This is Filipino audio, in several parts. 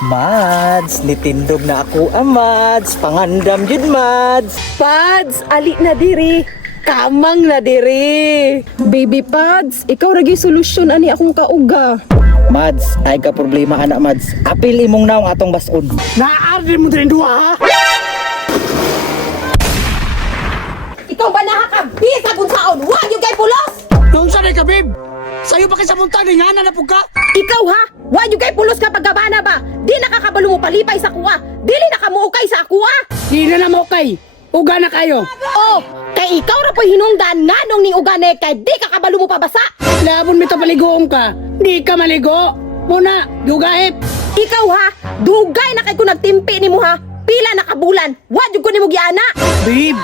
Mads, nitindog na ako Mads. Pangandam jud Mads. Pads, ali na diri. Kamang na diri. Baby Pads, ikaw ragi solusyon ani akong kauga. Mads, ay ka problema anak Mads. Apil imong naong atong bason. Naardi mo din duha ha? Ikaw ba nakakabis sa bunsaon? Wa yung kay pulos! Nung sanay ka, babe? Sa'yo pa kayo sa munta, nga na po ka? Ikaw ha? Wa yung kay pulos kapag gabana ba? Di nakakabalo mo palipay sa kuwa. Dili nakamuukay sa kuwa. Di na mo kay. Uga na kayo. Oh, kay ikaw ra po'y hinungdan nga nung ni ugane kay di kakabalo mo pabasa. Labon mo ito paligoong ka. Di ka maligo. Muna, dugaip. Ikaw ha? Dugay na kay ko nagtimpi ni mo ha? Pila na kabulan. Wa yung ko ni mo giana. Babe,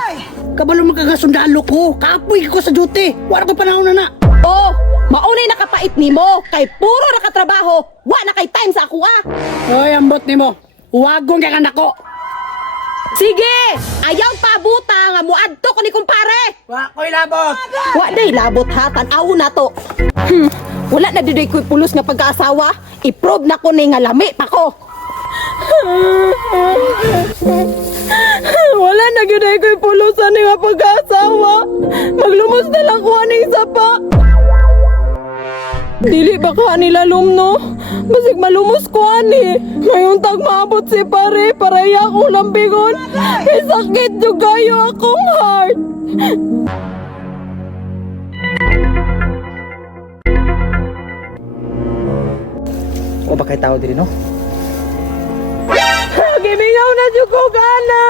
kabalo mo kagasundalo ko. Kapoy ko sa duty. Wala ko panahon na na. Oh, maunay nakapait ni mo kay puro nakatrabaho. Wa na kay time sa kuwa. Hoy, ambot ni mo. Huwagong kay anak ko. Sige! Ayaw pa buta nga muadto ko ni kumpare! Wa ko'y labot. Wa day labot ha, tanaw na to. Wala na diday ko'y pulos nga pagkaasawa. I-probe na ko ni nga lami pa ko. Wala na diday ko'y pulos ani nga pagkaasawa. Maglumos na lang ko ani isa pa. Dili ba ka nila lumno? Basig malumos ko ani. Ngayon tag maabot si pare para iya akong lambigon. May sakit yung gayo akong heart. O ba kay tao diri no? Gimingaw na dyan ko gana.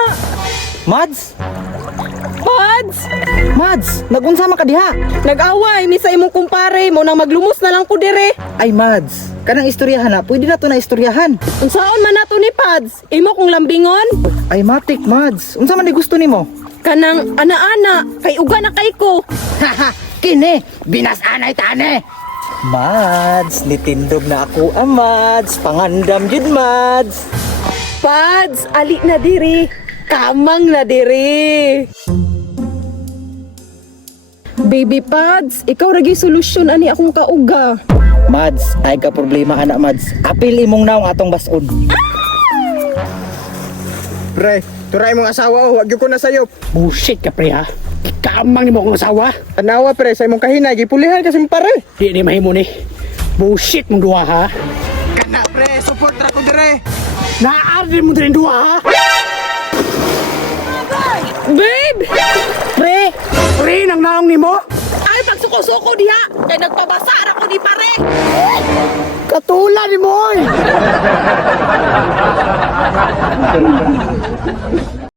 Mads! Pads! Mads, nagunsa man ka diha? Nag-away mi sa imong kumpare mo nang maglumos na lang ko dire. Ay Mads, kanang istoryahan na, pwede na to na istoryahan. Unsaon man nato ni Pads? Imo kong lambingon? Ay matik Mads, unsa man di gusto nimo? Kanang ana-ana kay uga na kay ko. Haha, kini, binas anay tane. Mads, nitindog na ako Mads. Pangandam jud Mads. Pads, ali na diri. Kamang na diri. Baby Pads, ikaw ragi solusyon ani akong kauga. Mads, ay ka problema anak Mads. Apil imong naong atong bason. Pre, turay mong asawa o, wag ko na sayo. Bullshit ka, pre, ha? Kamang ni mo akong asawa. Anawa pre, sa imong kahinay, gipulihan kasi mo pare. Di mahimo ni. Bullshit mong duha, ha? Kana pre, support ra ko dire. Naardi mo din duha, ha? Babe! Pre! Pre, nang naong ni mo? Ay, pagsuko-suko diha. Kay nagpabasa ra ko ni pare. Katula ni mo, oy!